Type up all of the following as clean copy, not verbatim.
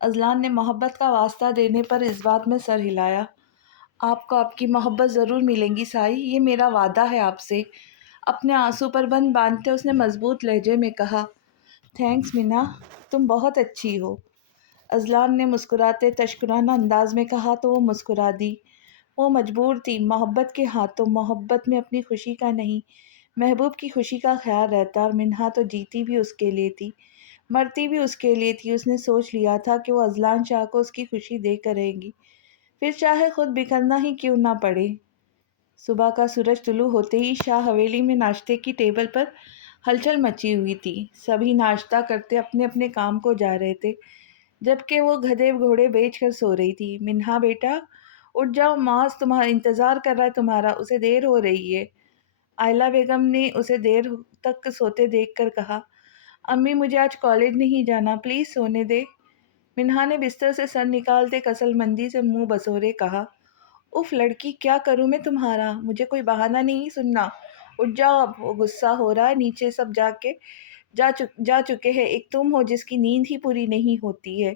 Azlan نے محبت کا واسطہ دینے پر اس بات میں سر ہلایا۔ آپ کو آپ کی محبت ضرور ملیں گی سائی، یہ میرا وعدہ ہے آپ سے۔ اپنے آنسو پر بند باندھتے اس نے مضبوط لہجے میں کہا۔ تھینکس مینا، تم بہت اچھی ہو۔ اذلان نے مسکراتے تشکرانہ انداز میں کہا تو وہ مسکرا دی۔ وہ مجبور تھی، محبت کے ہاتھوں محبت میں اپنی خوشی کا نہیں، محبوب کی خوشی کا خیال رہتا، اور منہا تو جیتی بھی اس کے لیے تھی، مرتی بھی اس کے لیے تھی۔ اس نے سوچ لیا تھا کہ وہ اذلان شاہ کو اس کی خوشی دے کر رہے گی، پھر چاہے خود بکھرنا ہی کیوں نہ پڑے۔ صبح کا سورج طلوع ہوتے ہی شاہ حویلی میں ناشتے کی ٹیبل پر ہلچل مچی ہوئی تھی۔ سبھی ناشتہ کرتے اپنے اپنے کام کو جا رہے تھے، جبکہ وہ گدھے گھوڑے بیچ کر سو رہی تھی۔ منہا بیٹا اٹھ جاؤ، معاذ تمہارا انتظار کر رہا ہے، تمہارا، اسے دیر ہو رہی ہے۔ آئلہ بیگم نے اسے دیر تک سوتے دیکھ کر کہا۔ امی مجھے آج کالج نہیں جانا، پلیز سونے دے۔ منہا نے بستر سے سر نکالتے کسل مندی سے منہ بسورے کہا۔ اف لڑکی، کیا کروں میں تمہارا، مجھے کوئی بہانہ نہیں سننا، اٹھ جاؤ اب۔ وہ غصہ ہو رہا ہے، نیچے سب جا چکے ہیں، ایک تم ہو جس کی نیند ہی پوری نہیں ہوتی ہے۔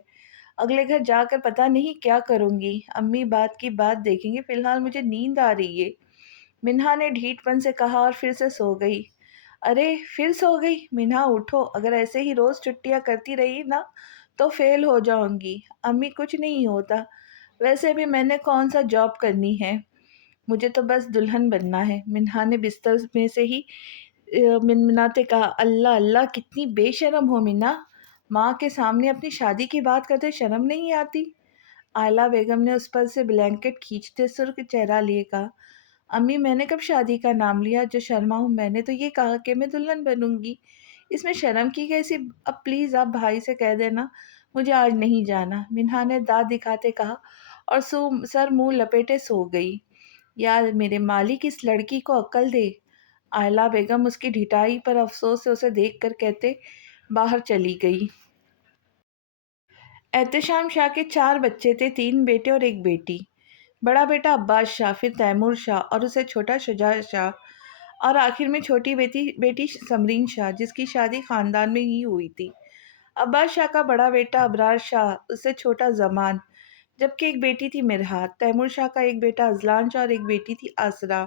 اگلے گھر جا کر پتہ نہیں کیا کروں گی، امی بات کی بات دیکھیں گے، فی الحال مجھے نیند آ رہی ہے، منہا نے ڈھیٹ پن سے کہا اور پھر سے سو گئی۔ ارے پھر سو گئی، منہا اٹھو، اگر ایسے ہی روز چھٹیاں کرتی رہی نا تو فیل ہو جاؤں گی۔ امی کچھ نہیں ہوتا، ویسے بھی میں نے کون سا جاب کرنی ہے، مجھے تو بس دلہن بننا ہے، منہا نے بستر میں سے ہی منمناتے کہا۔ اللہ اللہ، کتنی بے شرم ہو منا، ماں کے سامنے اپنی شادی کی بات کرتے شرم نہیں آتی؟ آئلہ بیگم نے اس پر سے بلینکٹ کھینچتے سرخ چہرہ لیے کہا۔ امی میں نے کب شادی کا نام لیا جو شرماؤں، میں نے تو یہ کہا کہ میں دلہن بنوں گی، اس میں شرم کی کیسی؟ اب پلیز آپ بھائی سے کہہ دینا مجھے آج نہیں جانا، منہا نے دانت دکھاتے کہا اور سر منہ لپیٹے سو گئی۔ یار میرے مالک اس لڑکی کو عقل دے۔ آئلہ بیگم اس کی ڈھٹائی پر افسوس سے اسے دیکھ کر کہتے باہر چلی گئی۔ احتشام شاہ کے 4 بچے تھے، 3 بیٹے اور 1 بیٹی۔ بڑا بیٹا عباس شاہ، پھر تیمور شاہ اور اسے چھوٹا شجاع شاہ، اور آخر میں چھوٹی بیٹی سمرین شاہ جس کی شادی خاندان میں ہی ہوئی تھی۔ عباس شاہ کا بڑا بیٹا ابرار شاہ، اس سے چھوٹا زمان، جبکہ ایک بیٹی تھی مرحات۔ تیمور شاہ کا ایک بیٹا اذلان شاہ اور ایک بیٹی تھی آسرا۔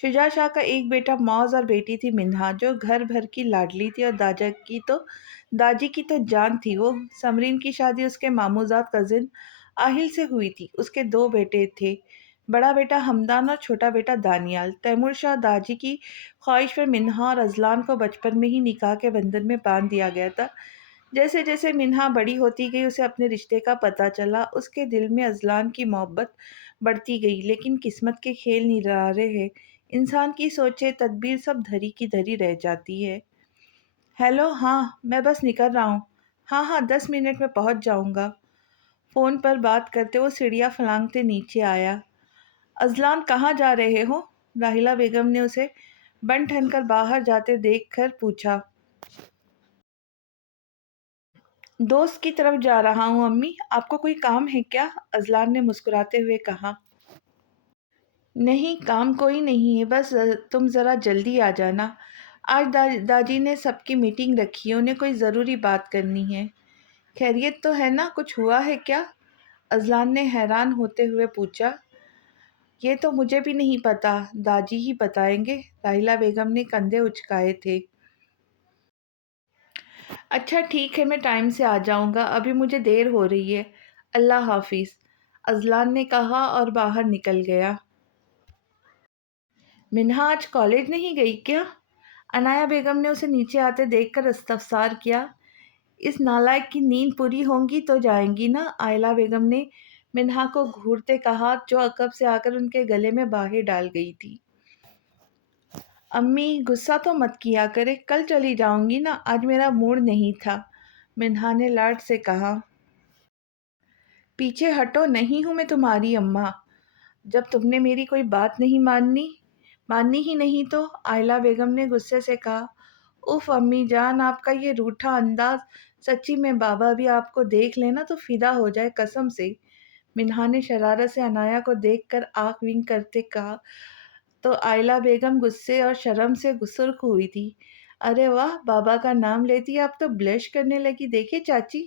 شجاع شاہ کا ایک بیٹا معوذ اور بیٹی تھی منہا، جو گھر بھر کی لاڈلی تھی اور داجی کی تو جان تھی وہ۔ سمرین کی شادی اس کے ماموزاد کزن آہل سے ہوئی تھی۔ اس کے 2 بیٹے تھے، بڑا بیٹا ہمدان اور چھوٹا بیٹا دانیال۔ تیمور شاہ داجی کی خواہش پر منہا اور اذلان کو بچپن میں ہی نکاح کے بندھن میں باندھ دیا گیا تھا۔ جیسے جیسے منہا بڑی ہوتی گئی اسے اپنے رشتے کا پتہ چلا، اس کے دل میں اذلان کی محبت بڑھتی گئی، لیکن قسمت کے کھیل نرارے ہیں، انسان کی سوچے تدبیر سب دھری کی دھری رہ جاتی ہے۔ ہیلو، ہاں میں بس نکل رہا ہوں، ہاں 10 منٹ میں پہنچ جاؤں گا۔ فون پر بات کرتے وہ سیڑھیاں پھلانگتے نیچے آیا۔ اذلان کہاں جا رہے ہو؟ راحیلہ بیگم نے اسے بن ٹھن کر باہر جاتے دیکھ کر پوچھا۔ دوست کی طرف جا رہا ہوں امی، آپ کو کوئی کام ہے کیا؟ اذلان نے مسکراتے ہوئے کہا۔ نہیں کام کوئی نہیں ہے، بس تم ذرا جلدی آ جانا، آج داجی نے سب کی میٹنگ رکھی ہے، انہیں کوئی ضروری بات کرنی ہے۔ خیریت تو ہے نا، کچھ ہوا ہے کیا؟ اذلان نے حیران ہوتے ہوئے پوچھا۔ یہ تو مجھے بھی نہیں پتا، داجی ہی بتائیں گے، راحیلہ بیگم نے کندھے اچکائے تھے۔ اچھا ٹھیک ہے، میں ٹائم سے آ جاؤں گا، ابھی مجھے دیر ہو رہی ہے، اللہ حافظ، اذلان نے کہا اور باہر نکل گیا۔ منہا آج کالج نہیں گئی کیا؟ عنایہ بیگم نے اسے نیچے آتے دیکھ کر استفسار کیا۔ اس نالائق کی نیند پوری ہونگی تو جائیں گی نا، آئلہ بیگم نے منہا کو گھورتے کہا، جو عقب سے آ کر ان کے گلے میں باہیں ڈال گئی تھی۔ امی غصہ تو مت کیا کرے، کل چلی جاؤں گی نا، آج میرا موڈ نہیں تھا، منہا نے لاڈ سے کہا۔ پیچھے ہٹو، نہیں ہوں میں تمہاری اماں، جب تم نے میری کوئی بات نہیں ماننی ہی نہیں تو، آئلہ بیگم نے غصے سے کہا۔ اف امی جان، آپ کا یہ روٹھا انداز، سچی میں بابا بھی آپ کو دیکھ لینا تو فدا ہو جائے قسم سے، منہا نے شرارت سے عنایہ کو دیکھ کر آنکھ ونک کرتے کہا تو آئلہ بیگم غصے اور شرم سے سرخ ہوئی تھی۔ ارے واہ، بابا کا نام لیتی آپ تو بلش کرنے لگی، دیکھے چاچی،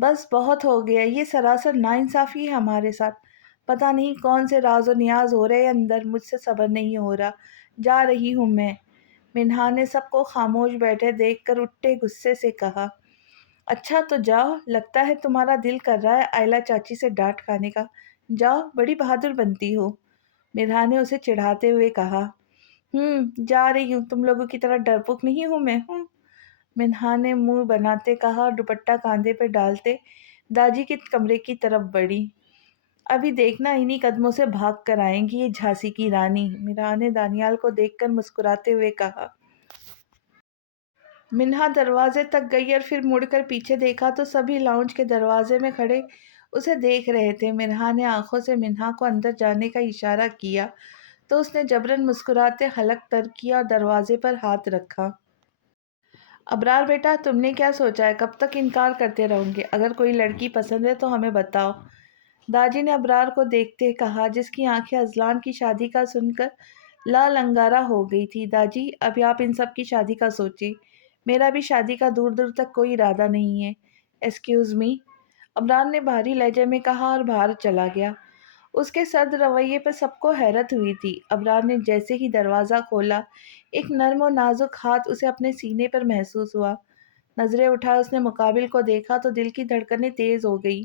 بس بہت ہو گیا، یہ سراسر ناانصافی ہے ہمارے ساتھ۔ پتہ نہیں کون سے راز و نیاز ہو رہے اندر، مجھ سے صبر نہیں ہو رہا۔ جا رہی ہوں میں۔ منہا نے سب کو خاموش بیٹھے دیکھ کر اٹھتے غصے سے کہا۔ اچھا تو جاؤ، لگتا ہے تمہارا دل کر رہا ہے آئلہ چاچی سے ڈانٹ کھانے کا۔ جاؤ، بڑی بہادر بنتی ہو۔ منہا نے اسے چڑھاتے ہوئے کہا۔ جا رہی ہوں، تم لوگوں کی طرح ڈرپوک نہیں ہوں میں ہوں۔ منہا نے منہ بناتے کہا اور دوپٹہ کاندھے پہ ڈالتے داجی کے کمرے کی طرف بڑھی۔ ابھی دیکھنا انہی قدموں سے بھاگ کر آئیں گی یہ جھانسی کی رانی۔ منہا نے دانیال کو دیکھ کر مسکراتے ہوئے کہا۔ منہا دروازے تک گئی اور پھر مڑ کر پیچھے دیکھا تو سبھی لاؤنج کے دروازے میں کھڑے اسے دیکھ رہے تھے۔ منہا نے آنکھوں سے منہا کو اندر جانے کا اشارہ کیا تو اس نے جبراً مسکراتے حلق تر کیا اور دروازے پر ہاتھ رکھا۔ ابرار بیٹا، تم نے کیا سوچا ہے؟ کب تک انکار کرتے رہوں گے؟ اگر کوئی لڑکی پسند ہے تو ہمیں بتاؤ۔ داجی نے ابرار کو دیکھتے کہا، جس کی آنکھیں اذلان کی شادی کا سن کر لال انگارہ ہو گئی تھی۔ داجی، ابھی آپ ان سب کی شادی کا سوچیں، میرا بھی شادی کا دور دور تک کوئی ارادہ نہیں ہے۔ ایکسکیوز می، ابرار نے بھاری لہجے میں کہا اور باہر چلا گیا۔ اس کے سرد رویے پہ سب کو حیرت ہوئی تھی۔ ابرار نے جیسے ہی دروازہ کھولا، ایک نرم و نازک ہاتھ اسے اپنے سینے پر محسوس ہوا۔ نظریں اٹھائے اس نے مقابل کو دیکھا تو دل کی دھڑکنیں تیز ہو گئی۔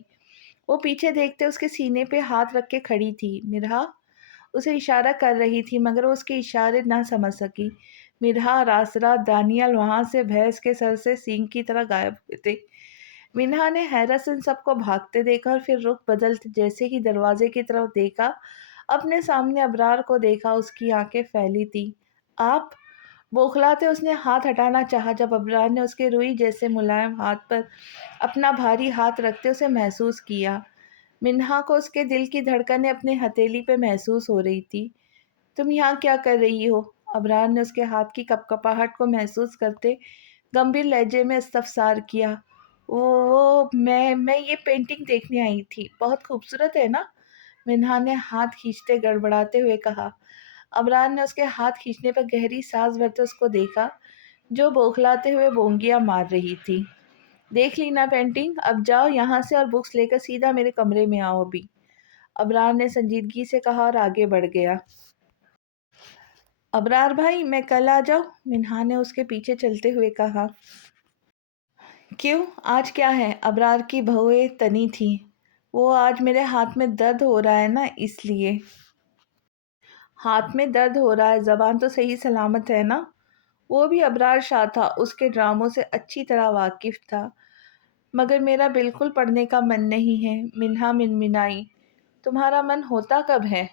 وہ پیچھے دیکھتے اس کے سینے پہ ہاتھ رکھ کے کھڑی تھی۔ مرہا اسے اشارہ کر رہی تھی مگر وہ اس کے اشارے نہ سمجھ سکی۔ مرہا، راسرا، دانیال وہاں سے بھینس کے سر سے سینگ کی طرح غائب ہوئے تھے۔ منہا نے حیرت سے ان سب کو بھاگتے دیکھا اور پھر رخ بدلتے جیسے ہی دروازے کی طرف دیکھا، اپنے سامنے ابرار کو دیکھا۔ اس کی آنکھیں پھیلی تھی۔ آپ؟ بوکھلاتے اس نے ہاتھ ہٹانا چاہا جب ابرار نے اس کے روئی جیسے ملائم ہاتھ پر اپنا بھاری ہاتھ رکھتے اسے محسوس کیا۔ منہا کو اس کے دل کی دھڑکنیں اپنے ہتھیلی پہ محسوس ہو رہی تھی۔ تم یہاں کیا کر رہی ہو؟ ابرار نے اس کے ہاتھ کی کپکپاہٹ کو محسوس کرتے گمبھیر لہجے میں استفسار کیا۔ میں یہ پینٹنگ دیکھنے آئی تھی، بہت خوبصورت ہے نا؟ منہا نے ہاتھ کھینچتے گڑبڑاتے ہوئے کہا۔ ابرار نے اس کے ہاتھ کھینچنے پر گہری سانس بھرتے اس کو دیکھا جو بوکھلاتے ہوئے بونگیاں مار رہی تھی۔ دیکھ لی نا پینٹنگ؟ اب جاؤ یہاں سے اور بکس لے کر سیدھا میرے کمرے میں آؤ ابھی۔ ابرار نے سنجیدگی سے کہا اور آگے بڑھ گیا۔ ابرار بھائی، میں کل آ جاؤں؟ منہا نے اس کے پیچھے چلتے ہوئے کہا۔ کیوں؟ آج کیا ہے؟ ابرار کی بھویں تنی تھیں۔ وہ آج میرے ہاتھ میں درد ہو رہا ہے نا، اس لیے۔ ہاتھ میں درد ہو رہا ہے، زبان تو صحیح سلامت ہے نا؟ وہ بھی ابرار شاہ تھا، اس کے ڈراموں سے اچھی طرح واقف تھا۔ مگر میرا بالکل پڑھنے کا من نہیں ہے، منہا منمنائی۔ تمہارا من ہوتا کب ہے؟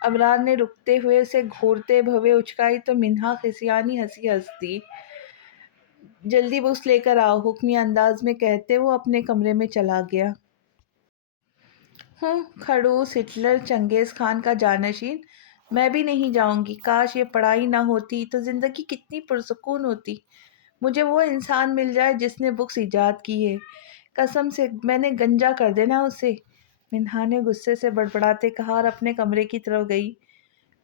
ابرار نے رکتے ہوئے اسے گھورتے بھویں اچکائی تو منہا خسیانی ہنسی ہنس دی۔ جلدی بکس لے کر آؤ، حکمی انداز میں کہتے وہ اپنے کمرے میں چلا گیا۔ کھڑوس ہٹلر چنگیز خان کا جانشین، میں بھی نہیں جاؤں گی۔ کاش یہ پڑھائی نہ ہوتی تو زندگی کتنی پرسکون ہوتی۔ مجھے وہ انسان مل جائے جس نے بکس ایجاد کی ہے، قسم سے میں نے گنجا کر دینا اسے۔ منہا نے غصے سے بڑبڑاتے کہا اور اپنے کمرے کی طرف گئی۔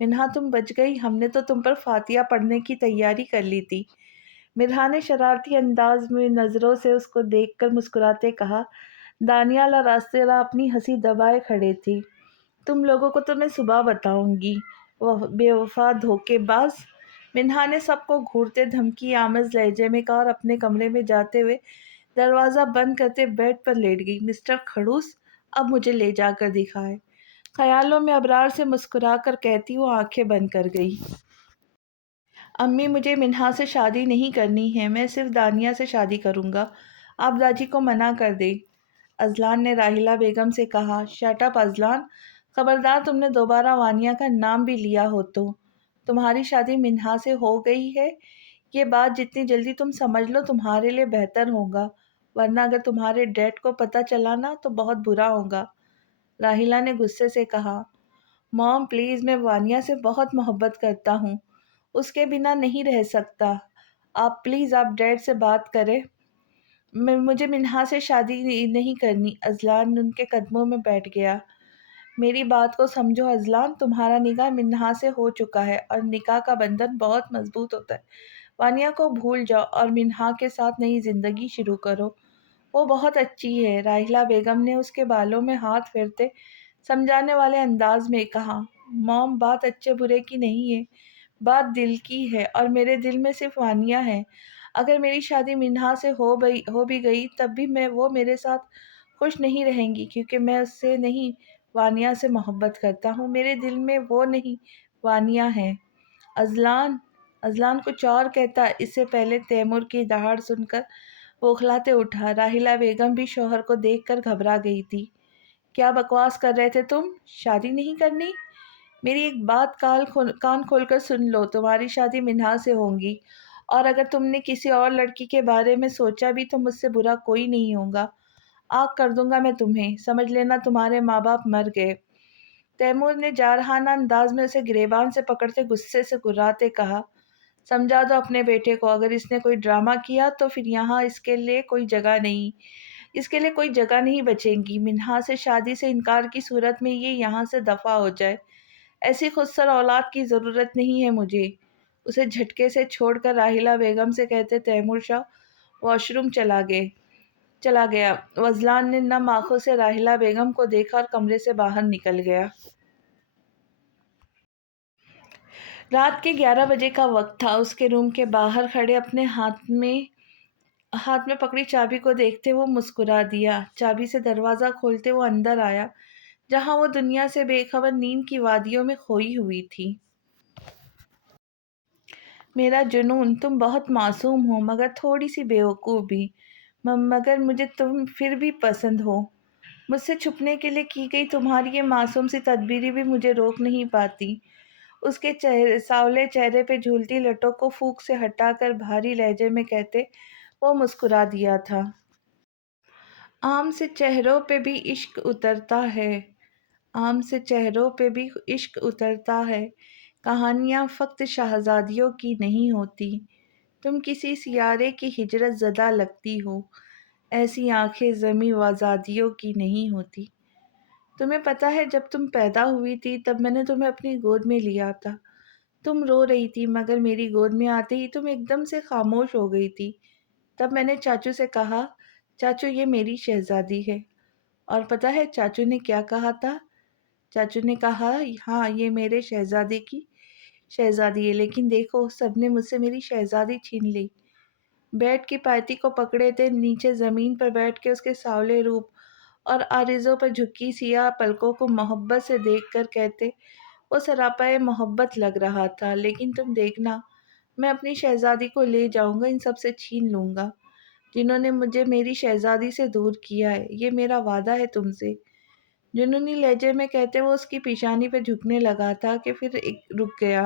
منہا، تم بچ گئی، ہم نے تو تم پر فاتحہ پڑھنے کی تیاری کر لی تھی۔ مرہا نے شرارتی انداز میں نظروں سے اس کو دیکھ کر مسکراتے کہا۔ دانیال اور راسرا اپنی ہنسی دبائے کھڑے تھی۔ تم لوگوں کو تو میں صبح بتاؤں گی، بے وفا دھوکے باز۔ منہا نے سب کو گھورتے دھمکی آمیز لہجے میں کہا اور اپنے کمرے میں جاتے ہوئے دروازہ بند کرتے بیڈ پر لیٹ گئی۔ مسٹر کھڑوس، اب مجھے لے جا کر دکھائے، خیالوں میں ابرار سے مسکرا کر کہتی وہ آنکھیں بند کر گئی۔ امی، مجھے منہا سے شادی نہیں کرنی ہے، میں صرف دانیہ سے شادی کروں گا۔ آپ داجی کو منع کر دیں۔ اذلان نے راحیلہ بیگم سے کہا۔ شٹ اپ اذلان، خبردار تم نے دوبارہ وانیہ کا نام بھی لیا ہو تو تمہاری شادی منہا سے ہو گئی ہے۔ یہ بات جتنی جلدی تم سمجھ لو تمہارے لیے بہتر ہوگا، ورنہ اگر تمہارے ڈیڈ کو پتہ چلا نا تو بہت برا ہوگا۔ راحیلہ نے غصے سے کہا۔ موم پلیز، میں وانیہ سے بہت محبت کرتا ہوں، اس کے بنا نہیں رہ سکتا۔ آپ پلیز آپ ڈیڈ سے بات کریں، مجھے منہا سے شادی نہیں کرنی۔ اذلان ان کے قدموں میں بیٹھ گیا۔ میری بات کو سمجھو اذلان، تمہارا نکاح منہا سے ہو چکا ہے اور نکاح کا بندھن بہت مضبوط ہوتا ہے۔ وانیہ کو بھول جاؤ اور منہا کے ساتھ نئی زندگی شروع کرو۔ وہ بہت اچھی ہے، راحیلہ بیگم نے اس کے بالوں میں ہاتھ پھیرتے سمجھانے والے انداز میں کہا۔ موم، بات اچھے برے کی نہیں ہے، بات دل کی ہے، اور میرے دل میں صرف وانیہ ہے۔ اگر میری شادی منہا سے ہو بھی گئی تب بھی وہ میرے ساتھ خوش نہیں رہیں گی، کیونکہ میں اس سے نہیں، وانیہ سے محبت کرتا ہوں۔ میرے دل میں وہ نہیں، وانیہ ہے۔ اذلان اذلان کچھ اور کہتا، اس سے پہلے تیمور کی دہاڑ سن کر بوکھلاتے اٹھا۔ راحیلہ بیگم بھی شوہر کو دیکھ کر گھبرا گئی تھی۔ کیا بکواس کر رہے تھے تم؟ شادی نہیں کرنی؟ میری ایک بات کان کھول کر سن لو، تمہاری شادی منہا سے ہوگی، اور اگر تم نے کسی اور لڑکی کے بارے میں سوچا بھی تو مجھ سے برا کوئی نہیں ہوگا۔ آگ کر دوں گا میں تمہیں، سمجھ لینا تمہارے ماں باپ مر گئے۔ تیمور نے جارحانہ انداز میں اسے گریبان سے پکڑتے غصے سے گراتے کہا۔ سمجھا دو اپنے بیٹے کو، اگر اس نے کوئی ڈرامہ کیا تو پھر یہاں اس کے لیے کوئی جگہ نہیں، اس کے لیے کوئی جگہ نہیں بچے گی۔ منہا سے شادی سے انکار کی صورت میں یہ یہاں سے دفع ہو جائے، ایسی خودسر اولاد کی ضرورت نہیں ہے مجھے۔ اسے جھٹکے سے چھوڑ کر راحیلہ بیگم سے کہتے تیمور شاہ واش روم چلا گیا۔ اذلان نے نم آنکھوں سے راحیلہ بیگم کو دیکھا اور کمرے سے باہر نکل گیا۔ رات کے 11 بجے کا وقت تھا۔ اس کے روم کے باہر کھڑے اپنے ہاتھ میں پکڑی چابی کو دیکھتے وہ مسکرا دیا۔ چابی سے دروازہ کھولتے وہ اندر آیا، جہاں وہ دنیا سے بے خبر نیند کی وادیوں میں کھوئی ہوئی تھی۔ میرا جنون، تم بہت معصوم ہو مگر تھوڑی سی بیوقوف بھی، مگر مجھے تم پھر بھی پسند ہو۔ مجھ سے چھپنے کے لیے کی گئی تمہاری یہ معصوم سی تدبیریں بھی مجھے روک نہیں پاتی۔ اس کے سانولے چہرے پہ جھولتی لٹوں کو پھونک سے ہٹا کر بھاری لہجے میں کہتے وہ مسکرا دیا تھا۔ عام سے چہروں پہ بھی عشق اترتا ہے، عام سے چہروں پہ بھی عشق اترتا ہے، کہانیاں فقط شہزادیوں کی نہیں ہوتی۔ تم کسی سیارے کی ہجرت زدہ لگتی ہو، ایسی آنکھیں زمیں وازادیوں کی نہیں ہوتی۔ تمہیں پتہ ہے جب تم پیدا ہوئی تھی تب میں نے تمہیں اپنی گود میں لیا تھا۔ تم رو رہی تھی مگر میری گود میں آتے ہی تم ایک دم سے خاموش ہو گئی تھی۔ تب میں نے چاچو سے کہا، چاچو یہ میری شہزادی ہے۔ اور پتہ ہے چاچو نے کیا کہا تھا؟ چاچو نے کہا، ہاں یہ میرے شہزادے کی شہزادی ہے، لیکن دیکھو سب نے مجھ سے میری شہزادی چھین لی۔ بیٹ کی پائتی کو پکڑے تھے نیچے زمین پر بیٹھ کے اس کے سانولے روپ اور عارضوں پر جھکی سیاہ پلکوں کو محبت سے دیکھ کر کہتے وہ سراپاۓ محبت لگ رہا تھا، لیکن تم دیکھنا میں اپنی شہزادی کو لے جاؤں گا، ان سب سے چھین لوں گا جنہوں نے مجھے میری شہزادی سے دور کیا ہے، یہ میرا وعدہ ہے تم سے۔ جنونی لہجے میں کہتے وہ اس کی پیشانی پہ جھکنے لگا تھا کہ پھر رک گیا۔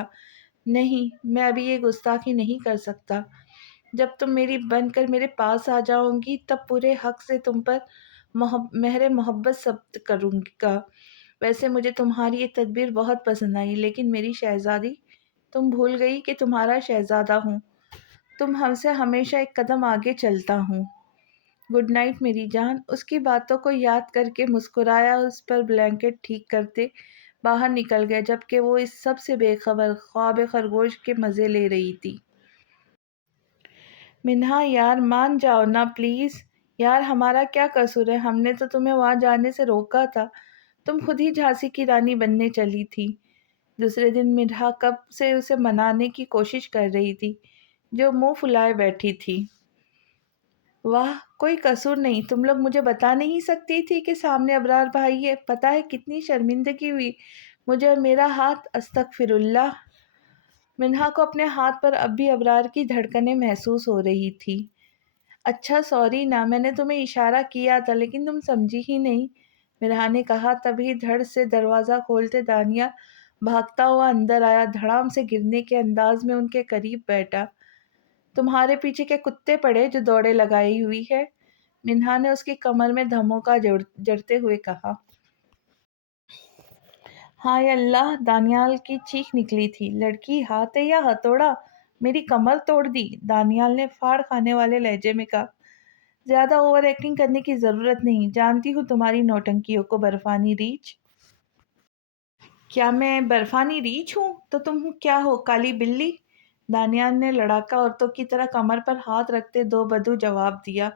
نہیں، میں ابھی یہ گستاخی نہیں کر سکتا۔ جب تم میری بن کر میرے پاس آ جاؤ گی تب پورے حق سے تم پر مہر محبت ثبت کروں گا۔ ویسے مجھے تمہاری یہ تدبیر بہت پسند آئی، لیکن میری شہزادی، تم بھول گئی کہ تمہارا شہزادہ ہوں، تم ہم سے ہمیشہ ایک قدم آگے چلتا ہوں۔ گڈ نائٹ میری جان۔ اس کی باتوں کو یاد کر کے مسکرایا، اس پر بلینکٹ ٹھیک کرتے باہر نکل گیا، جبکہ وہ اس سب سے بے خبر خواب خرگوش کے مزے لے رہی تھی۔ منہا یار مان جاؤ نا پلیز، یار ہمارا کیا قصور ہے، ہم نے تو تمہیں وہاں جانے سے روکا تھا، تم خود ہی جھانسی کی رانی بننے چلی تھی۔ دوسرے دن منہا کب سے اسے منانے کی کوشش کر رہی تھی، جو منہ پھلائے بیٹھی تھی۔ واہ، کوئی قصور نہیں، تم لوگ مجھے بتا نہیں سکتی تھی کہ سامنے ابرار بھائی ہے؟ پتہ ہے کتنی شرمندگی ہوئی مجھے، اور میرا ہاتھ، استغفر اللہ۔ منہا کو اپنے ہاتھ پر اب بھی ابرار کی دھڑکنیں محسوس ہو رہی تھی۔ اچھا سوری نا، میں نے تمہیں اشارہ کیا تھا لیکن تم سمجھی ہی نہیں، منہا نے کہا۔ تبھی دھڑ سے دروازہ کھولتے دانیال بھاگتا ہوا اندر آیا، دھڑام سے گرنے کے انداز میں ان کے قریب بیٹھا۔ تمہارے پیچھے کیا کتے پڑے جو دوڑے لگائی ہوئی ہے؟ منہا نے اس کی کمر میں دھموکا جڑتے ہوئے کہا۔ ہائے اللہ، دانیال کی چیخ نکلی تھی۔ لڑکی ہاتھ ہے یا ہتھوڑا؟ میری کمر توڑ دی، دانیال نے پھاڑ کھانے والے لہجے میں کہا۔ زیادہ اوور ایکٹنگ کرنے کی ضرورت نہیں، جانتی ہوں تمہاری نوٹنکیوں کو، برفانی ریچھ۔ کیا میں برفانی ریچھ ہوں؟ تو تم کیا ہو، کالی بلی؟ دانیال نے لڑاکا عورتوں کی طرح کمر پر ہاتھ رکھتے دو بدو جواب دیا۔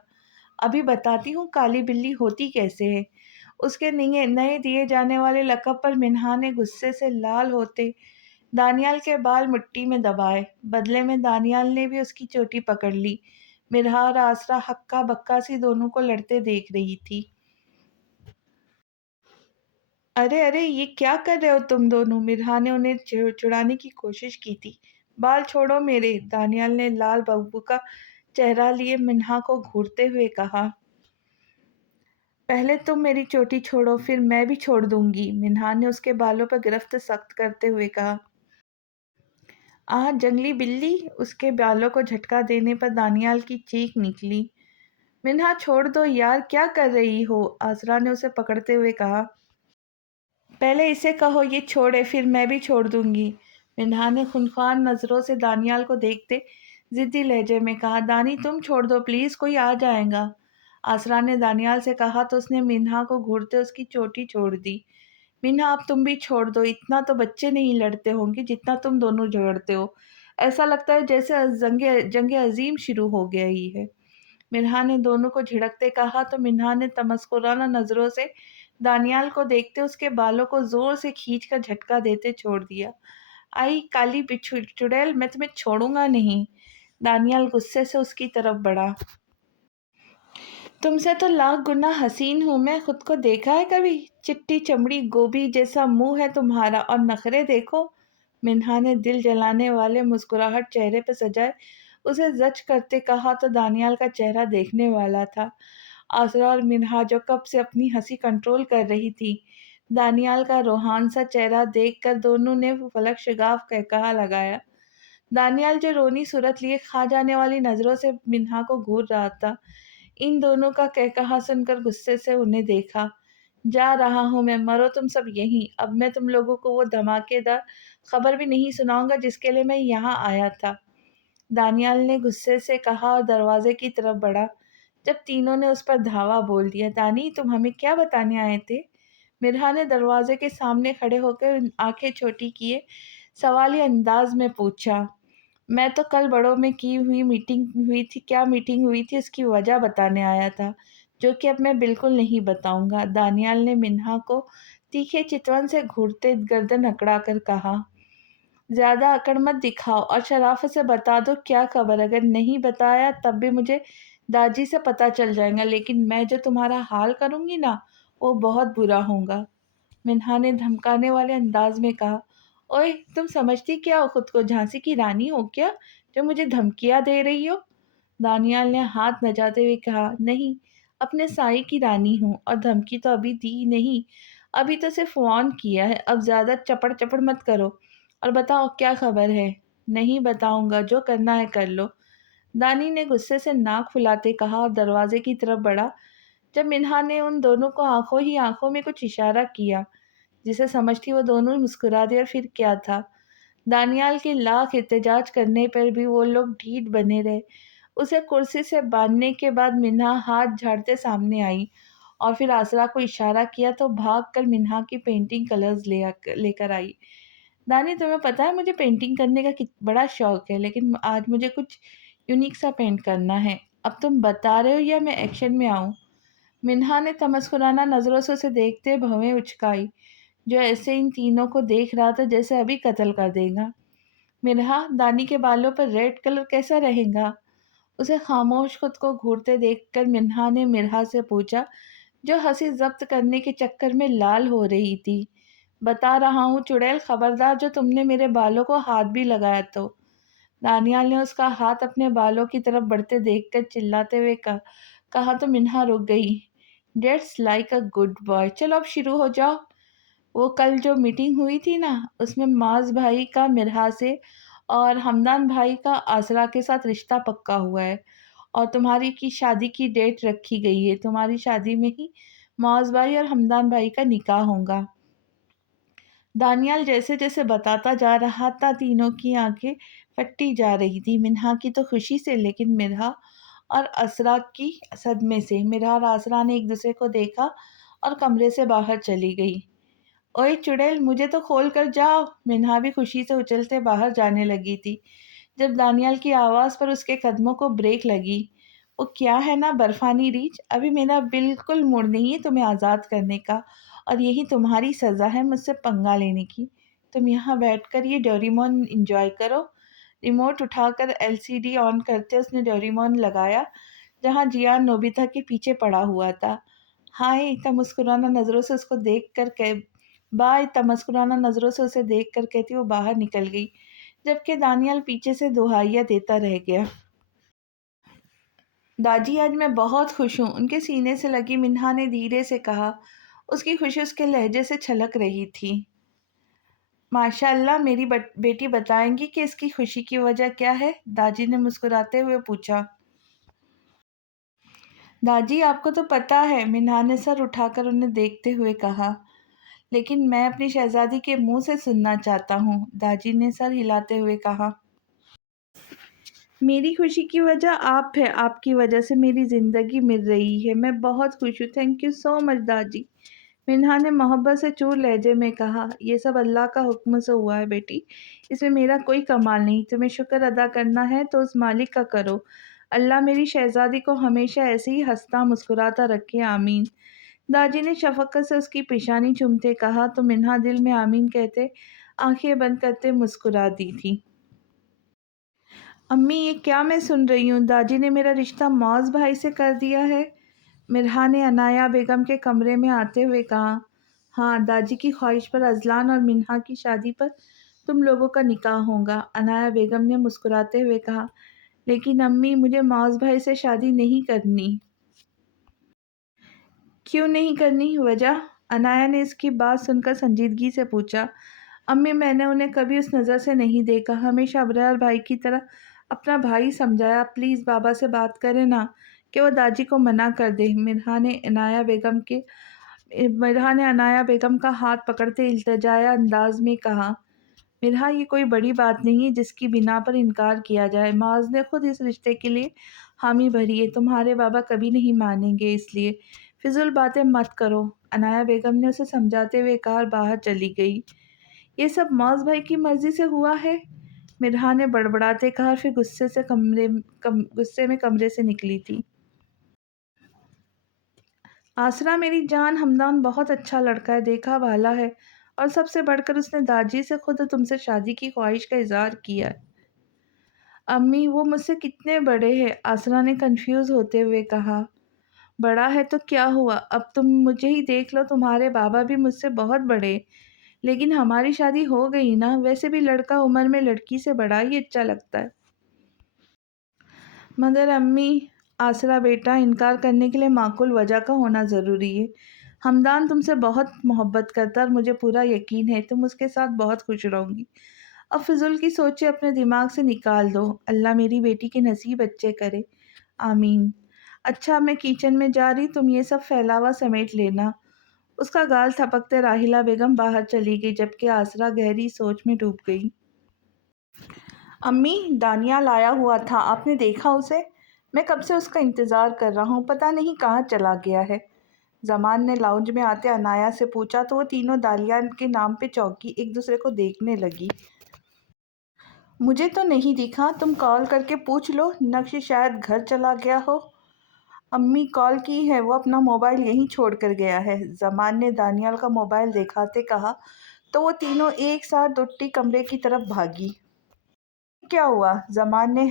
ابھی بتاتی ہوں کالی بلی ہوتی کیسے ہے۔ اس کے نئے نئے دیے جانے والے لقب پر منہا نے غصے سے لال ہوتے دانیال کے بال مٹی میں دبائے۔ بدلے میں دانیال نے بھی اس کی چوٹی پکڑ لی۔ مرہا اور آسرا ہکا بکا سی دونوں کو لڑتے دیکھ رہی تھی۔ ارے ارے یہ کیا کر رہے ہو تم دونوں؟ مرہا نے انہیں چھڑانے کی کوشش کی تھی۔ بال چھوڑو میرے، دانیال نے لال ببو کا چہرہ لیے منہا کو گھورتے ہوئے کہا۔ پہلے تم میری چوٹی چھوڑو پھر میں بھی چھوڑ دوں گی، منہا نے اس کے بالوں پر گرفت سخت کرتے ہوئے کہا۔ جنگلی بلی! اس کے بالوں کو جھٹکا دینے پر دانیال کی چیخ نکلی۔ منہا چھوڑ دو یار، کیا کر رہی ہو؟ آسرا نے اسے پکڑتے ہوئے کہا۔ پہلے اسے کہو یہ چھوڑے پھر میں بھی چھوڑ دوں گی، منہا نے خونخوار نظروں سے دانیال کو دیکھتے ضدی لہجے میں کہا۔ دانی تم چھوڑ دو پلیز، کوئی آ جائے گا، آسرا نے دانیال سے کہا تو اس نے منہا کو گھورتے اس کی چوٹی چھوڑ دی۔ منہا اب تم بھی چھوڑ دو، اتنا تو بچے نہیں لڑتے ہوں گے جتنا تم دونوں جھگڑتے ہو، ایسا لگتا ہے جیسے جنگ عظیم شروع ہو گئی ہے، منہا نے دونوں کو جھڑکتے کہا تو منہا نے تمسخرانہ نظروں سے دانیال کو دیکھتے اس کے بالوں کو زور سے کھینچ کر جھٹکا دیتے چھوڑ دیا۔ آئی کالی چڑیل، میں تمہیں چھوڑوں گا نہیں، دانیال غصے سے اس کی طرف بڑھا۔ تم سے تو لاکھ گنا حسین ہوں میں، خود کو دیکھا ہے کبھی؟ چٹی چمڑی گوبھی جیسا منہ ہے تمہارا اور نخرے دیکھو، منہا نے دل جلانے والے مسکراہٹ چہرے پہ سجائے اسے زج کرتے کہا تو دانیال کا چہرہ دیکھنے والا تھا۔ آسرا اور منہا جو کب سے اپنی ہنسی کنٹرول کر رہی تھی، دانیال کا روحان سا چہرہ دیکھ کر دونوں نے فلک شگاف قہقہا لگایا۔ دانیال جو رونی صورت لیے کھا جانے والی نظروں سے منہا کو گھور رہا تھا، ان دونوں کا قہقہا سن کر غصے سے انہیں دیکھا۔ جا رہا ہوں میں، مرو تم سب یہیں، اب میں تم لوگوں کو وہ دھماکے دار خبر بھی نہیں سناؤں گا جس کے لیے میں یہاں آیا تھا، دانیال نے غصے سے کہا اور دروازے کی طرف بڑھا۔ جب تینوں نے اس پر دھاوا بول دیا۔ دانی تم ہمیں کیا بتانے آئے تھے؟ مرہا نے دروازے کے سامنے کھڑے ہو کر آنکھیں چھوٹی کیے سوالی انداز میں پوچھا۔ میں تو کل بڑوں میں کی ہوئی میٹنگ ہوئی تھی، کیا میٹنگ ہوئی تھی اس کی وجہ بتانے آیا تھا، جو کہ اب میں بالکل نہیں بتاؤں گا، دانیال نے منہا کو تیکھے چتون سے گھورتے گردن اکڑا کر کہا۔ زیادہ اکڑ مت دکھاؤ اور شرافت سے بتا دو کیا خبر، اگر نہیں بتایا تب بھی مجھے داجی سے پتہ چل جائے گا، لیکن میں جو تمہارا حال کروں گی نا وہ بہت برا ہوگا، منہا نے دھمکانے والے انداز میں کہا۔ اوئے تم سمجھتی کیا ہو خود کو، جھانسی کی رانی ہو کیا جو مجھے دھمکیاں دے رہی ہو، دانیال نے ہاتھ نچاتے ہوئے کہا۔ نہیں، اپنے سائے کی رانی ہوں، اور دھمکی تو ابھی دی نہیں، ابھی تو صرف وارن کیا ہے، اب زیادہ چپڑ چپڑ مت کرو اور بتاؤ کیا خبر ہے۔ نہیں بتاؤں گا، جو کرنا ہے کر لو، دانی نے غصے سے ناک پھلاتے کہا اور دروازے کی طرف بڑھا۔ جب منہا نے ان دونوں کو آنکھوں ہی آنکھوں میں کچھ اشارہ کیا جسے سمجھتی وہ دونوں مسکرا دے، اور پھر کیا تھا، دانیال کی لاکھ احتجاج کرنے پر بھی وہ لوگ ڈھیٹ بنے رہے۔ اسے کرسی سے باندھنے کے بعد منہا ہاتھ جھاڑتے سامنے آئی اور پھر آسرا کو اشارہ کیا تو بھاگ کر منہا کی پینٹنگ کلرز لے کر آئی۔ دانی تمہیں پتہ ہے مجھے پینٹنگ کرنے کا بڑا شوق ہے، لیکن آج مجھے کچھ یونیک سا پینٹ کرنا ہے، اب تم بتا رہے ہو یا میں ایکشن میں آؤں؟ منہا نے تمسخرانہ نظروں سے اسے دیکھتے بھویں اچکائی، جو ایسے ان تینوں کو دیکھ رہا تھا جیسے ابھی قتل کر دے گا۔ مرہا، دانی کے بالوں پر ریڈ کلر کیسا رہے گا؟ اسے خاموش خود کو گھورتے دیکھ کر منہا نے مرہا سے پوچھا، جو ہنسی ضبط کرنے کے چکر میں لال ہو رہی تھی۔ بتا رہا ہوں چڑیل، خبردار جو تم نے میرے بالوں کو ہاتھ بھی لگایا تو، دانیال نے اس کا ہاتھ اپنے بالوں کی طرف بڑھتے دیکھ کر چلاتے ہوئے کہا تو منہا رک گئی۔ That's like a good boy, چلو اب شروع ہو جاؤ۔ وہ کل جو میٹنگ ہوئی تھی نا، اس میں معاذ بھائی کا مرہا سے اور حمدان بھائی کا آسرا کے ساتھ رشتہ پکا ہوا ہے، اور تمہاری کی شادی کی ڈیٹ رکھی گئی ہے، تمہاری شادی میں ہی معاذ بھائی اور حمدان بھائی کا نکاح ہوگا۔ دانیال جیسے جیسے بتاتا جا رہا تھا تینوں کی آنکھیں پھٹی جا رہی تھی، منہا کی تو خوشی سے، لیکن مرہا اور آسرا کی صدمے سے۔ مرہا اور آسرا نے ایک دوسرے کو دیکھا اور کمرے سے باہر چلی گئی۔ اوئے چڑیل، مجھے تو کھول کر جاؤ، منہا بھی خوشی سے اچھلتے باہر جانے لگی تھی جب دانیال کی آواز پر اس کے قدموں کو بریک لگی۔ وہ کیا ہے نا برفانی ریچھ، ابھی میرا بالکل موڈ نہیں ہے تمہیں آزاد کرنے کا، اور یہی تمہاری سزا ہے مجھ سے پنگا لینے کی۔ تم یہاں بیٹھ کر یہ ڈوریمون انجوائے کرو۔ ریموٹ اٹھا کر LCD آن کرتے اس نے ڈوریمون لگایا جہاں جیان نوبیتا کے پیچھے پڑا ہوا تھا۔ ہائے اتنا مسکرانا نظروں سے اس کو دیکھ کر بائے اتنا مسکرانا نظروں سے اسے دیکھ کر کہتی وہ باہر نکل گئی، جبکہ دانیال پیچھے سے دہائیاں دیتا رہ گیا۔ داجی آج میں بہت خوش ہوں، ان کے سینے سے لگی منہا نے دھیرے سے کہا۔ اس کی خوشی اس کے لہجے سے چھلک رہی تھی۔ ماشاء اللہ، میری بیٹی بتائیں گی کہ اس کی خوشی کی وجہ کیا ہے؟ داجی نے مسکراتے ہوئے پوچھا۔ داجی آپ کو تو پتہ ہے، منہا نے سر اٹھا کر انہیں دیکھتے ہوئے کہا۔ لیکن میں اپنی شہزادی کے منہ سے سننا چاہتا ہوں، داجی نے سر ہلاتے ہوئے کہا۔ میری خوشی کی وجہ آپ ہے، آپ کی وجہ سے میری زندگی مل رہی ہے، میں بہت خوش ہوں، تھینک یو سو مچ داجی، منہا نے محبت سے چور لہجے میں کہا۔ یہ سب اللہ کا حکم سے ہوا ہے بیٹی، اس میں میرا کوئی کمال نہیں، تمہیں شکر ادا کرنا ہے تو اس مالک کا کرو، اللہ میری شہزادی کو ہمیشہ ایسے ہی ہنستا مسکراتا رکھے، آمین۔ داجی نے شفقت سے اس کی پیشانی چومتے کہا تو منہا دل میں آمین کہتے آنکھیں بند کرتے مسکرا دی تھی۔ امی یہ کیا میں سن رہی ہوں، داجی نے میرا رشتہ معاذ بھائی سے کر دیا ہے؟ مرحا نے عنایا بیگم کے کمرے میں آتے ہوئے کہا۔ ہاں، داجی کی خواہش پر اذلان اور منہا کی شادی پر تم لوگوں کا نکاح ہوگا، عنایا بیگم نے مسکراتے ہوئے کہا۔ لیکن امی مجھے معاذ بھائی سے شادی نہیں کرنی۔ کیوں نہیں کرنی، وجہ؟ عنایا نے اس کی بات سن کر سنجیدگی سے پوچھا۔ امی میں نے انہیں کبھی اس نظر سے نہیں دیکھا، ہمیشہ ابرار بھائی کی طرح اپنا بھائی سمجھایا، پلیز بابا سے بات کریں نا کہ وہ داجی کو منع کر دے، مرحا نے عنایا بیگم کا ہاتھ پکڑتے التجائیہ انداز میں کہا۔ مرحا یہ کوئی بڑی بات نہیں ہے جس کی بنا پر انکار کیا جائے، معاذ نے خود اس رشتے کے لیے حامی بھری ہے، تمہارے بابا کبھی نہیں مانیں گے، اس لیے فضول باتیں مت کرو، عنایا بیگم نے اسے سمجھاتے ہوئے کہا اور باہر چلی گئی۔ یہ سب معاذ بھائی کی مرضی سے ہوا ہے، مرحا نے بڑبڑاتے کہا اور پھر غصے میں کمرے سے نکلی تھی۔ آسرا میری جان، حمدان بہت اچھا لڑکا ہے، دیکھا بھالا ہے، اور سب سے بڑھ کر اس نے داجی سے خود تم سے شادی کی خواہش کا اظہار کیا ہے۔ امی وہ مجھ سے کتنے بڑے ہیں، آسرا نے کنفیوز ہوتے ہوئے کہا۔ بڑا ہے تو کیا ہوا، اب تم مجھے ہی دیکھ لو، تمہارے بابا بھی مجھ سے بہت بڑے، لیکن ہماری شادی ہو گئی نا، ویسے بھی لڑکا عمر میں لڑکی سے بڑا ہی اچھا لگتا ہے۔ مگر امی، آسرا بیٹا، انکار کرنے کے لیے معقول وجہ کا ہونا ضروری ہے، حمدان تم سے بہت محبت کرتا ہے اور مجھے پورا یقین ہے تم اس کے ساتھ بہت خوش رہو گی، اب فضول کی سوچیں اپنے دماغ سے نکال دو، اللہ میری بیٹی کے نصیب اچھے کرے، آمین۔ اچھا میں کچن میں جا رہی، تم یہ سب پھیلاوا سمیٹ لینا۔ اس کا گال تھپکتے راحیلہ بیگم باہر چلی گئی جبکہ آسرا گہری سوچ میں ڈوب گئی۔ امی دانیال آیا ہوا تھا، آپ نے دیکھا اسے؟ میں کب سے اس کا انتظار کر رہا ہوں، پتہ نہیں کہاں چلا گیا ہے، زمان نے لاؤنج میں آتے عنایا سے پوچھا تو وہ تینوں دانیال کے نام پہ چونکی ایک دوسرے کو دیکھنے لگی۔ مجھے تو نہیں دکھا، تم کال کر کے پوچھ لو، نقش شاید گھر چلا گیا ہو۔ امی کال کی ہے، وہ اپنا موبائل یہیں چھوڑ کر گیا ہے، زمان نے دانیال کا موبائل دکھاتے کہا تو وہ تینوں ایک ساتھ اٹھتی کمرے کی طرف بھاگی۔ کیا ہوا؟ زمان نے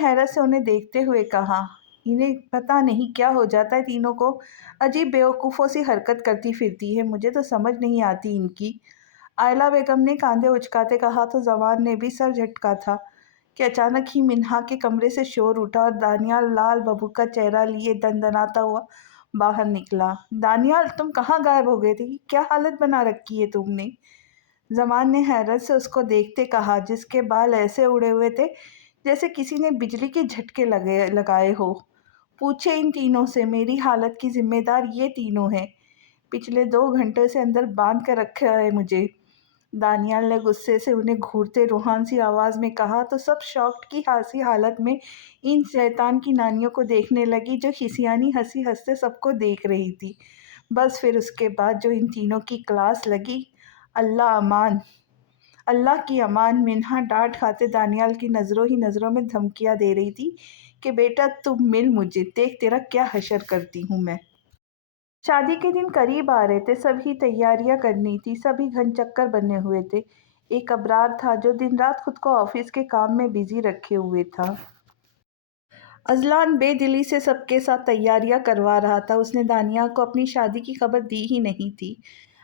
حیرت سے انہیں دیکھتے ہوئے کہا۔ انہیں پتہ نہیں کیا ہو جاتا ہے تینوں کو، عجیب بیوقوفوں سی حرکت کرتی پھرتی ہے، مجھے تو سمجھ نہیں آتی ان کی، آئلہ بیگم نے کاندھے اچکاتے کہا تو زمان نے بھی سر جھٹکا تھا کہ اچانک ہی منہا کے کمرے سے شور اٹھا اور دانیال لال ببو کا چہرہ لیے دندناتا ہوا باہر نکلا۔ دانیال تم کہاں غائب ہو گئے تھے، کیا حالت بنا رکھی ہے تم نے؟ زمان نے حیرت سے اس کو دیکھتے کہا جس کے بال ایسے اڑے ہوئے تھے جیسے کسی نے بجلی کے جھٹکے لگائے ہو۔ پوچھے ان تینوں سے، میری حالت کی ذمہ دار یہ تینوں ہیں، پچھلے 2 گھنٹے سے اندر باندھ کر رکھا ہے مجھے، دانیال نے غصے سے انہیں گھورتے روحان سی آواز میں کہا تو سب شاکڈ کی سی حالت میں ان شیطان کی نانیوں کو دیکھنے لگی جو حسیانی ہنسی ہنستے سب کو دیکھ رہی تھی۔ بس پھر اس کے بعد جو ان تینوں کی کلاس لگی، اللہ امان۔ اللہ کی امان، منہا ڈانٹ کھاتے دانیال کی نظروں ہی نظروں میں دھمکیاں دے رہی تھی کہ بیٹا تم مل مجھے، دیکھ تیرا کیا حشر کرتی ہوں میں۔ شادی کے دن قریب آ رہے تھے، سبھی تیاریاں کرنی تھی، سبھی گھن چکر بنے ہوئے تھے۔ ایک ابرار تھا جو دن رات خود کو آفس کے کام میں بزی رکھے ہوئے تھا۔ اذلان بے دلی سے سب کے ساتھ تیاریاں کروا رہا تھا۔ اس نے دانیہ کو اپنی شادی کی خبر دی ہی نہیں تھی۔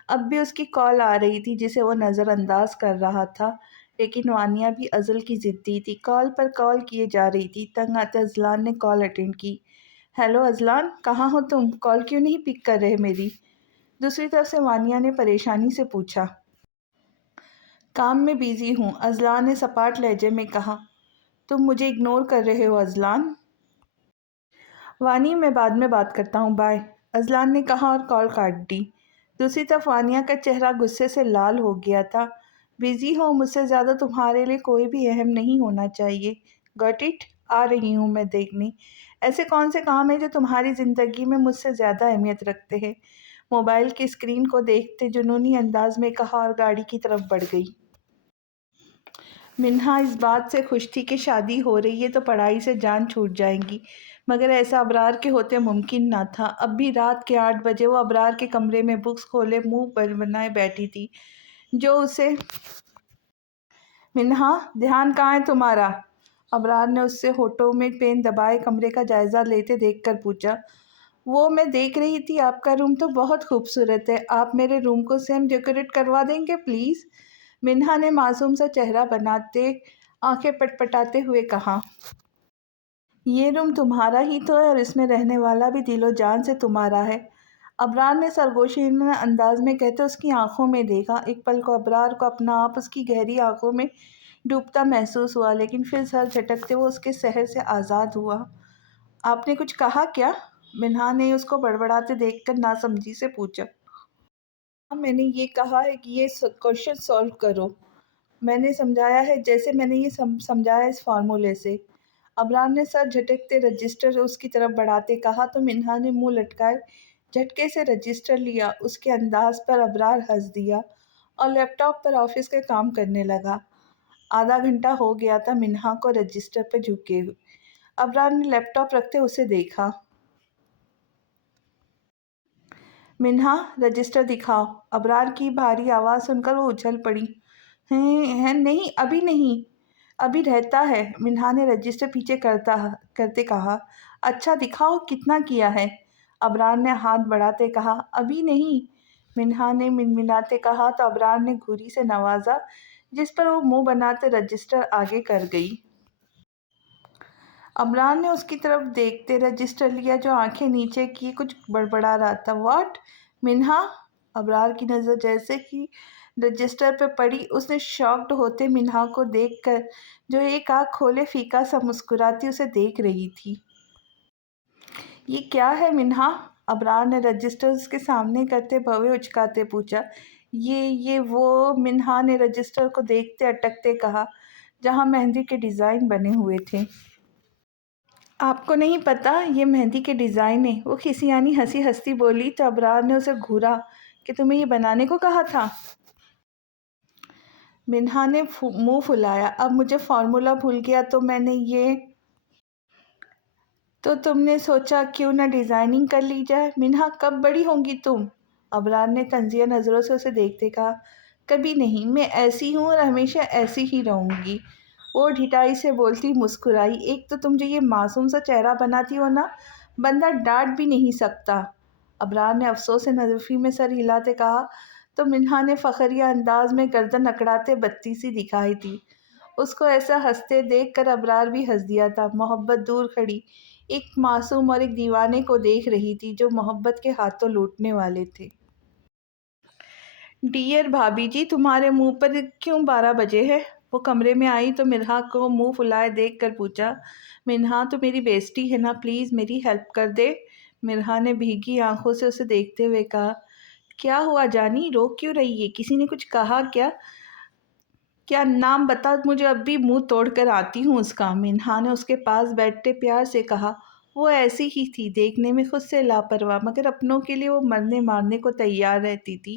اب بھی اس کی کال آ رہی تھی جسے وہ نظر انداز کر رہا تھا، لیکن وانیہ بھی ازل کی ضدی تھی، کال پر کال کیے جا رہی تھی۔ تنگ آتے اذلان نے کال اٹینڈ کی۔ ہیلو اذلان، کہاں ہو تم؟ کال کیوں نہیں پک کر رہے میری؟ دوسری طرف سے وانیہ نے پریشانی سے پوچھا۔ کام میں بیزی ہوں، اذلان نے سپاٹ لہجے میں کہا۔ تم مجھے اگنور کر رہے ہو اذلان؟ وانی، میں بعد میں بات کرتا ہوں، بائے، اذلان نے کہا اور کال کاٹ دی۔ دوسری طرف وانیہ کا چہرہ غصے سے لال ہو گیا تھا۔ بزی ہو، مجھ سے زیادہ تمہارے لیے کوئی بھی اہم نہیں ہونا چاہیے، گاٹ اٹ؟ آ رہی ہوں میں دیکھنے۔ ایسے کون سے کام ہیں جو تمہاری زندگی میں مجھ سے زیادہ اہمیت رکھتے ہیں؟ موبائل کی اسکرین کو دیکھتے جنونی انداز میں کہا اور گاڑی کی طرف بڑھ گئی۔ منہا اس بات سے خوش تھی کہ شادی ہو رہی ہے تو پڑھائی سے جان چھوٹ جائے گی، مگر ایسا ابرار کے ہوتے ممکن نہ تھا۔ اب بھی رات کے 8 بجے وہ ابرار کے کمرے میں بکس کھولے منہ بنائے بیٹھی تھی، جو اسے منہا، دھیان کہاں ہے تمہارا؟ ابرار نے اس سے ہونٹوں میں پین دبائے کمرے کا جائزہ لیتے دیکھ کر پوچھا۔ وہ میں دیکھ رہی تھی، آپ کا روم تو بہت خوبصورت ہے، آپ میرے روم کو سیم ڈیکوریٹ کروا دیں گے پلیز؟ منہا نے معصوم سا چہرہ بناتے آنکھیں پٹپٹاتے ہوئے کہا۔ یہ روم تمہارا ہی تو ہے اور اس میں رہنے والا بھی دل و جان سے تمہارا ہے، ابرار نے سرگوشیانہ انداز میں کہتے اس کی آنکھوں میں دیکھا۔ ایک پل کو ابرار کو اپنا آپ اس کی گہری آنکھوں میں ڈوبتا محسوس ہوا، لیکن پھر سر جھٹکتے وہ اس کے سحر سے آزاد ہوا۔ آپ نے کچھ کہا کیا؟ منہا نے اس کو بڑبڑاتے دیکھ کر ناسمجھی سے پوچھا۔ ہاں، میں نے یہ کہا ہے کہ یہ کوشچن سالو کرو، میں نے سمجھایا ہے جیسے میں نے یہ سمجھایا اس فارمولے سے۔ ابرار نے سر جھٹکتے رجسٹر اس کی طرف بڑھاتے کہا تو منہا نے منہ لٹکائے جھٹکے سے رجسٹر لیا۔ اس کے انداز پر ابرار ہنس دیا اور لیپ ٹاپ پر آفس کا کام کرنے لگا۔ آدھا گھنٹہ ہو گیا تھا منہا کو رجسٹر پہ جھکے ہوئے۔ ابرار نے لیپ ٹاپ رکھتے اسے دیکھا۔ منہا، رجسٹر دکھاؤ۔ ابرار کی بھاری آواز سن کر وہ اچھل پڑی۔ ہیں نہیں، ابھی نہیں، ابھی رہتا ہے، منہا نے رجسٹر پیچھے کرتے کہا۔ اچھا دکھاؤ، کتنا کیا ہے؟ ابرار نے ہاتھ بڑھاتے کہا۔ ابھی نہیں، منہا نے منمناتے کہا تو ابرار نے گھوری سے نوازا، جس پر وہ منہ بناتے رجسٹر آگے کر گئی۔ ابرار نے اس کی طرف دیکھتے رجسٹر لیا جو آنکھیں نیچے کیے کچھ بڑبڑا رہا تھا۔ واٹ؟ منہا؟ ابرار کی نظر جیسے ہی رجسٹر پہ پڑی، اس نے شاکڈ ہوتے منہا کو دیکھ کر جو ایک آنکھ کھولے پھیکا سا مسکراتی اسے دیکھ رہی تھی۔ یہ کیا ہے منہا؟ ابرار نے رجسٹر اس کے سامنے کرتے بھویں اچکاتے پوچھا۔ یہ وہ، منہا نے رجسٹر کو دیکھتے اٹکتے کہا، جہاں مہندی کے ڈیزائن بنے ہوئے تھے۔ آپ کو نہیں پتا یہ مہندی کے ڈیزائن ہیں؟ وہ کھسیانی ہنسی ہنستی بولی تو ابرار نے اسے گھورا کہ تمہیں یہ بنانے کو کہا تھا؟ منہا نے منہ پھلایا۔ اب مجھے فارمولا بھول گیا تو میں نے یہ تو تم نے سوچا کیوں نہ ڈیزائننگ کر لی جائے؟ منہا، کب بڑی ہوں گی تم؟ ابرار نے طنزیہ نظروں سے اسے دیکھتے کہا۔ کبھی نہیں، میں ایسی ہوں اور ہمیشہ ایسی ہی رہوں گی، وہ ڈھٹائی سے بولتی مسکرائی۔ ایک تو تم جو یہ معصوم سا چہرہ بناتی ہو نا، بندہ ڈانٹ بھی نہیں سکتا۔ ابرار نے افسوس سے نفی میں سر ہلاتے کہا تو منہا نے فخریہ انداز میں گردن اکڑاتے بتی سی دکھائی تھی۔ اس کو ایسا ہنستے دیکھ کر ابرار بھی ہنس دیا تھا۔ محبت دور کھڑی ایک معصوم اور ایک دیوانے کو دیکھ رہی تھی جو محبت کے ہاتھوں لوٹنے والے تھے۔ ڈیئر بھابھی جی، تمہارے منہ پر کیوں 12 بجے ہے؟ وہ کمرے میں آئی تو منہا کو منہ پھلائے دیکھ کر پوچھا۔ منہا، تو میری بیسٹی ہے نا، پلیز میری ہیلپ کر دے؟ منہا نے بھیگی آنکھوں سے اسے دیکھتے ہوئے کہا۔ کیا ہوا جانی، رو کیوں رہی ہے؟ کسی نے کچھ کہا کیا؟ کیا نام بتا، مجھے اب بھی منہ توڑ کر آتی ہوں اس کا، منہا نے اس کے پاس بیٹھتے پیار سے کہا۔ وہ ایسی ہی تھی، دیکھنے میں خود سے لاپرواہ، مگر اپنوں کے لیے وہ مرنے مارنے کو تیار رہتی تھی۔